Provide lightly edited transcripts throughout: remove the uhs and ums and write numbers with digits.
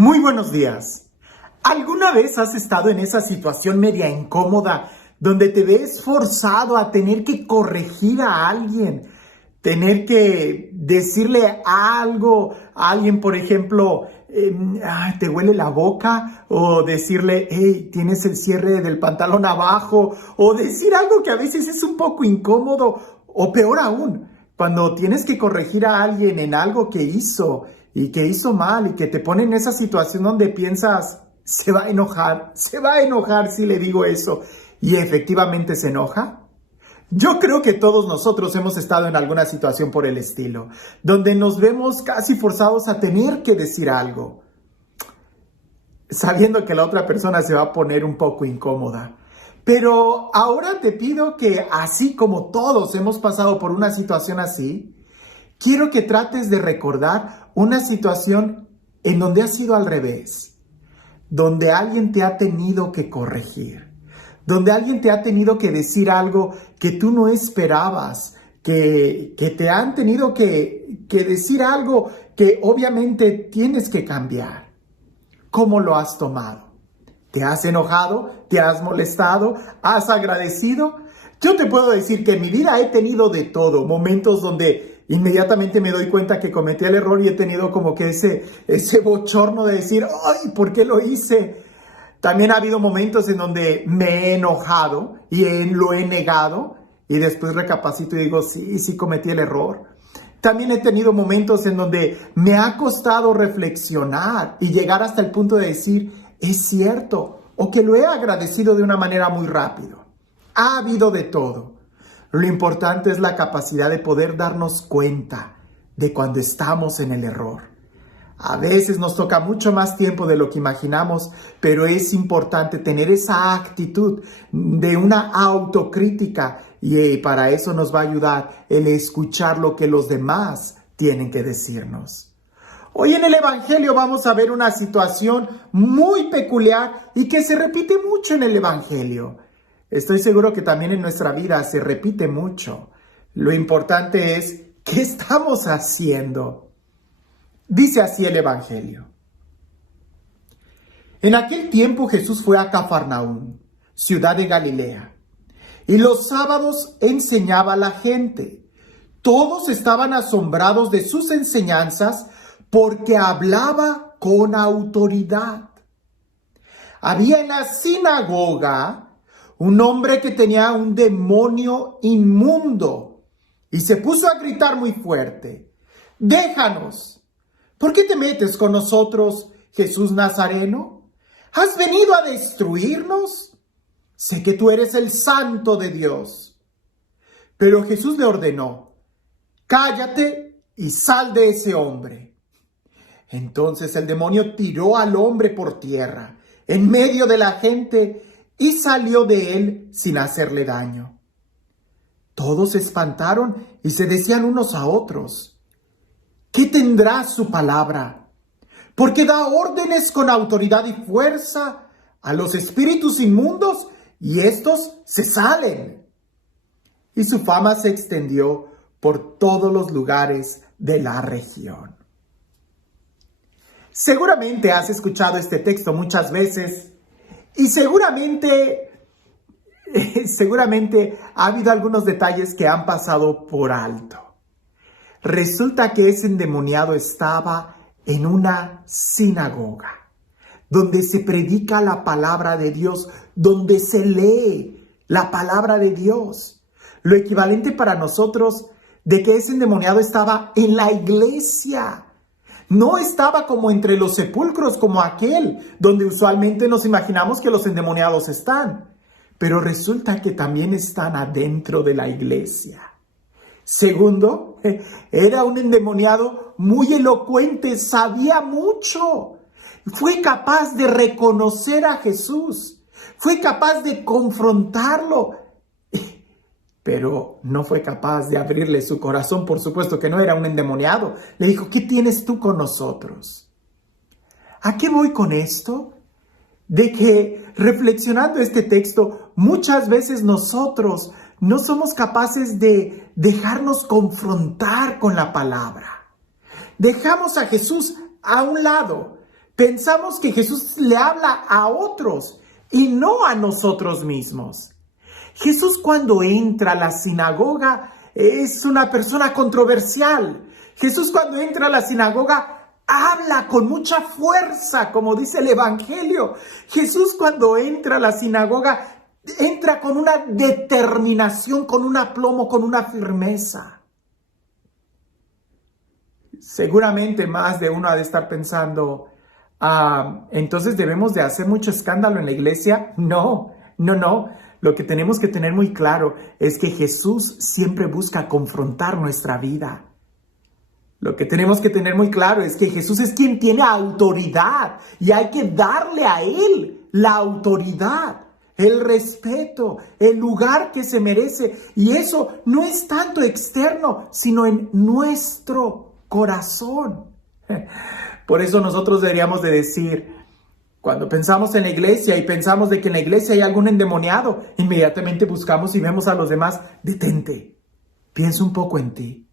Muy buenos días. ¿Alguna vez has estado en esa situación media incómoda donde te ves forzado a tener que corregir a alguien, tener que decirle algo a alguien, por ejemplo, te huele la boca, o decirle, hey, tienes el cierre del pantalón abajo, o decir algo que a veces es un poco incómodo, o peor aún, cuando tienes que corregir a alguien en algo que hizo y que hizo mal y que te pone en esa situación donde piensas, se va a enojar si le digo eso, y efectivamente se enoja? Yo creo que todos nosotros hemos estado en alguna situación por el estilo, donde nos vemos casi forzados a tener que decir algo, sabiendo que la otra persona se va a poner un poco incómoda. Pero ahora te pido que, así como todos hemos pasado por una situación así, quiero que trates de recordar una situación en donde ha sido al revés, donde alguien te ha tenido que corregir, donde alguien te ha tenido que decir algo que tú no esperabas, que te han tenido que decir algo que obviamente tienes que cambiar. ¿Cómo lo has tomado? ¿Te has enojado? ¿Te has molestado? ¿Has agradecido? Yo te puedo decir que en mi vida he tenido de todo, momentos donde inmediatamente me doy cuenta que cometí el error y he tenido como que ese bochorno de decir, ¡ay! ¿Por qué lo hice? También ha habido momentos en donde me he enojado y lo he negado y después recapacito y digo, sí cometí el error. También he tenido momentos en donde me ha costado reflexionar y llegar hasta el punto de decir, es cierto, o que lo he agradecido de una manera muy rápido. Ha habido de todo. Lo importante es la capacidad de poder darnos cuenta de cuando estamos en el error. A veces nos toca mucho más tiempo de lo que imaginamos, pero es importante tener esa actitud de una autocrítica y para eso nos va a ayudar el escuchar lo que los demás tienen que decirnos. Hoy en el Evangelio vamos a ver una situación muy peculiar y que se repite mucho en el Evangelio. Estoy seguro que también en nuestra vida se repite mucho. Lo importante es, ¿qué estamos haciendo? Dice así el Evangelio. En aquel tiempo Jesús fue a Cafarnaúm, ciudad de Galilea, y los sábados enseñaba a la gente. Todos estaban asombrados de sus enseñanzas porque hablaba con autoridad. Había en la sinagoga un hombre que tenía un demonio inmundo y se puso a gritar muy fuerte, «Déjanos. ¿Por qué te metes con nosotros, Jesús Nazareno? ¿Has venido a destruirnos? Sé que tú eres el Santo de Dios». Pero Jesús le ordenó, «Cállate y sal de ese hombre». Entonces el demonio tiró al hombre por tierra, en medio de la gente, y salió de él sin hacerle daño. Todos se espantaron y se decían unos a otros, ¿qué tendrá su palabra? Porque da órdenes con autoridad y fuerza a los espíritus inmundos y estos se salen. Y su fama se extendió por todos los lugares de la región. Seguramente has escuchado este texto muchas veces y seguramente ha habido algunos detalles que han pasado por alto. Resulta que ese endemoniado estaba en una sinagoga, donde se predica la palabra de Dios, donde se lee la palabra de Dios. Lo equivalente para nosotros de que ese endemoniado estaba en la iglesia. No estaba como entre los sepulcros como aquel, donde usualmente nos imaginamos que los endemoniados están. Pero resulta que también están adentro de la iglesia. Segundo, era un endemoniado muy elocuente, sabía mucho. Fue capaz de reconocer a Jesús. Fue capaz de confrontarlo. Pero no fue capaz de abrirle su corazón. Por supuesto que no era un endemoniado. Le dijo, ¿qué tienes tú con nosotros? ¿A qué voy con esto? De que reflexionando este texto, muchas veces nosotros no somos capaces de dejarnos confrontar con la palabra. Dejamos a Jesús a un lado, Pensamos que Jesús le habla a otros y no a nosotros mismos. Jesús cuando entra a la sinagoga es una persona controversial. Jesús cuando entra a la sinagoga habla con mucha fuerza, como dice el Evangelio. Jesús cuando entra a la sinagoga entra con una determinación, con un aplomo, con una firmeza. Seguramente más de uno ha de estar pensando, entonces debemos de hacer mucho escándalo en la iglesia. No. Lo que tenemos que tener muy claro es que Jesús siempre busca confrontar nuestra vida. Lo que tenemos que tener muy claro es que Jesús es quien tiene autoridad y hay que darle a Él la autoridad, el respeto, el lugar que se merece. Y eso no es tanto externo, sino en nuestro corazón. Por eso nosotros deberíamos de decir, cuando pensamos en la iglesia y pensamos de que en la iglesia hay algún endemoniado, inmediatamente buscamos y vemos a los demás. Detente, piensa un poco en ti.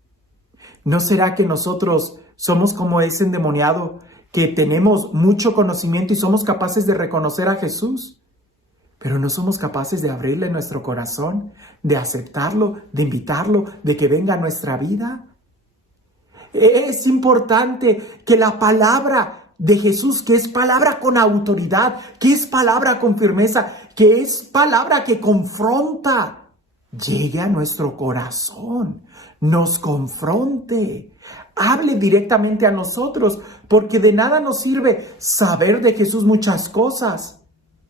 ¿No será que nosotros somos como ese endemoniado que tenemos mucho conocimiento y somos capaces de reconocer a Jesús, pero no somos capaces de abrirle nuestro corazón, de aceptarlo, de invitarlo, de que venga a nuestra vida? Es importante que la palabra de Jesús, que es palabra con autoridad, que es palabra con firmeza, que es palabra que confronta, llegue a nuestro corazón, nos confronte, hable directamente a nosotros, porque de nada nos sirve saber de Jesús muchas cosas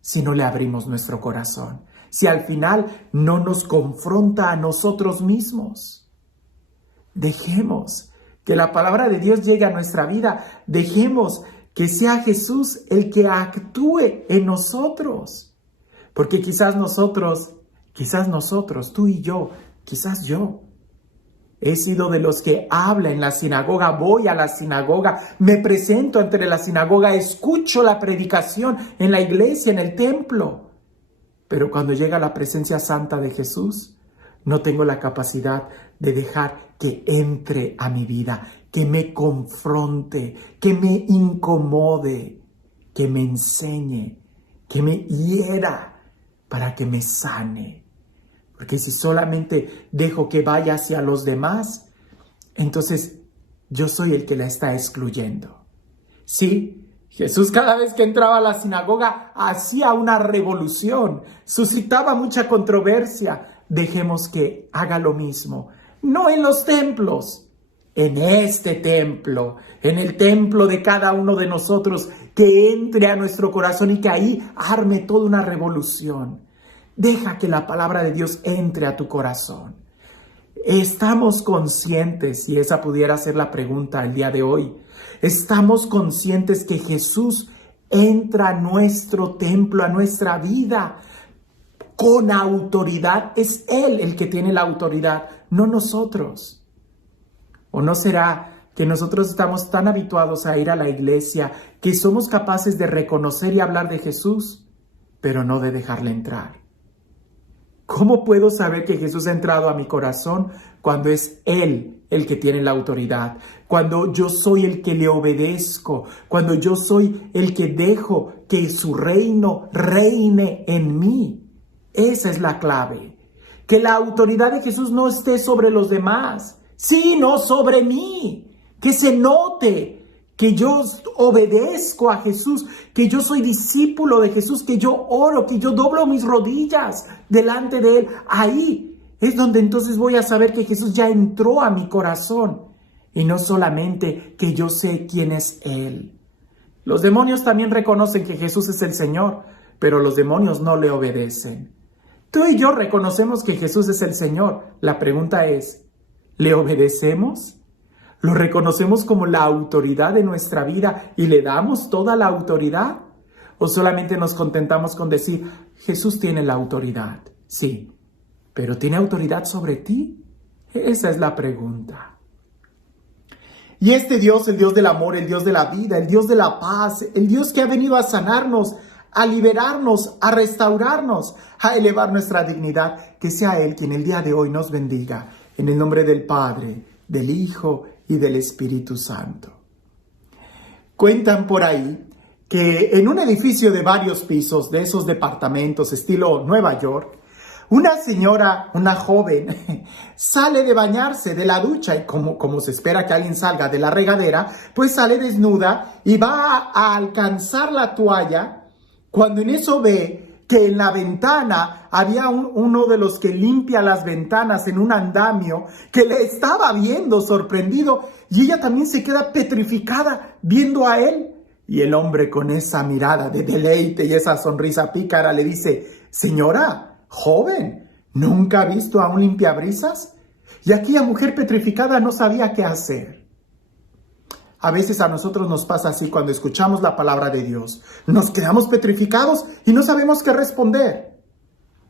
si no le abrimos nuestro corazón, si al final no nos confronta a nosotros mismos. Dejemos que la palabra de Dios llegue a nuestra vida, dejemos que sea Jesús el que actúe en nosotros, porque quizás nosotros, tú y yo, quizás yo, he sido de los que habla en la sinagoga, voy a la sinagoga, me presento ante la sinagoga, escucho la predicación en la iglesia, en el templo. Pero cuando llega la presencia santa de Jesús, no tengo la capacidad de dejar que entre a mi vida, que me confronte, que me incomode, que me enseñe, que me hiera para que me sane. Porque si solamente dejo que vaya hacia los demás, entonces yo soy el que la está excluyendo. Sí, Jesús cada vez que entraba a la sinagoga hacía una revolución, suscitaba mucha controversia. Dejemos que haga lo mismo, no en los templos, en este templo, en el templo de cada uno de nosotros, que entre a nuestro corazón y que ahí arme toda una revolución. Deja que la palabra de Dios entre a tu corazón. ¿Estamos conscientes, y esa pudiera ser la pregunta el día de hoy, estamos conscientes que Jesús entra a nuestro templo, a nuestra vida, con autoridad? Es Él el que tiene la autoridad, no nosotros. ¿O no será que nosotros estamos tan habituados a ir a la iglesia que somos capaces de reconocer y hablar de Jesús, pero no de dejarle entrar? ¿Cómo puedo saber que Jesús ha entrado a mi corazón cuando es Él el que tiene la autoridad? Cuando yo soy el que le obedezco, cuando yo soy el que dejo que su reino reine en mí. Esa es la clave. Que la autoridad de Jesús no esté sobre los demás, sino sobre mí. Que se note que yo obedezco a Jesús, que yo soy discípulo de Jesús, que yo oro, que yo doblo mis rodillas delante de Él. Ahí es donde entonces voy a saber que Jesús ya entró a mi corazón y no solamente que yo sé quién es Él. Los demonios también reconocen que Jesús es el Señor, pero los demonios no le obedecen. Tú y yo reconocemos que Jesús es el Señor. La pregunta es, ¿le obedecemos? ¿Lo reconocemos como la autoridad de nuestra vida y le damos toda la autoridad? ¿O solamente nos contentamos con decir, Jesús tiene la autoridad? Sí, pero ¿tiene autoridad sobre ti? Esa es la pregunta. Y este Dios, el Dios del amor, el Dios de la vida, el Dios de la paz, el Dios que ha venido a sanarnos, a liberarnos, a restaurarnos, a elevar nuestra dignidad, que sea Él quien el día de hoy nos bendiga. En el nombre del Padre, del Hijo y del Espíritu Santo. Cuentan por ahí que en un edificio de varios pisos, de esos departamentos estilo Nueva York, una señora, una joven, sale de bañarse de la ducha y como se espera que alguien salga de la regadera, pues sale desnuda y va a alcanzar la toalla cuando en eso ve que en la ventana había uno de los que limpia las ventanas en un andamio que le estaba viendo sorprendido y ella también se queda petrificada viendo a él. Y el hombre con esa mirada de deleite y esa sonrisa pícara le dice: señora, joven, ¿nunca ha visto a un limpiabrisas? Y aquella mujer petrificada no sabía qué hacer. A veces a nosotros nos pasa así cuando escuchamos la palabra de Dios. Nos quedamos petrificados y no sabemos qué responder.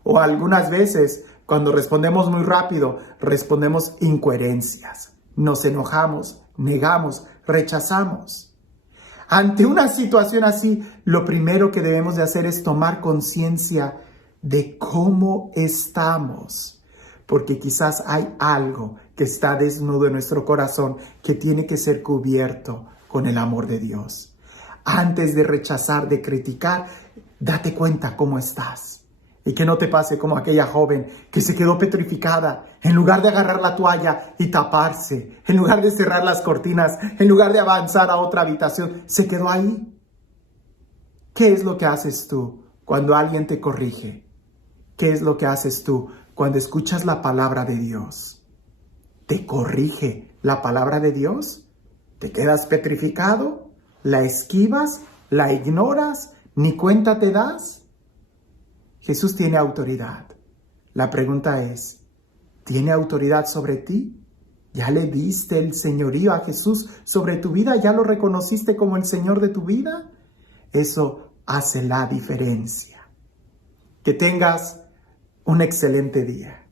O algunas veces, cuando respondemos muy rápido, respondemos incoherencias. Nos enojamos, negamos, rechazamos. Ante una situación así, lo primero que debemos de hacer es tomar conciencia de cómo estamos, porque quizás hay algo que está desnudo en nuestro corazón que tiene que ser cubierto con el amor de Dios. Antes de rechazar, de criticar, date cuenta cómo estás. Y que no te pase como aquella joven que se quedó petrificada. En lugar de agarrar la toalla y taparse, en lugar de cerrar las cortinas, en lugar de avanzar a otra habitación, se quedó ahí. ¿Qué es lo que haces tú cuando alguien te corrige? ¿Qué es lo que haces tú cuando escuchas la palabra de Dios? ¿Te corrige la palabra de Dios? ¿Te quedas petrificado? ¿La esquivas? ¿La ignoras? ¿Ni cuenta te das? Jesús tiene autoridad. La pregunta es, ¿tiene autoridad sobre ti? ¿Ya le diste el señorío a Jesús sobre tu vida? ¿Ya lo reconociste como el Señor de tu vida? Eso hace la diferencia. Que tengas un excelente día.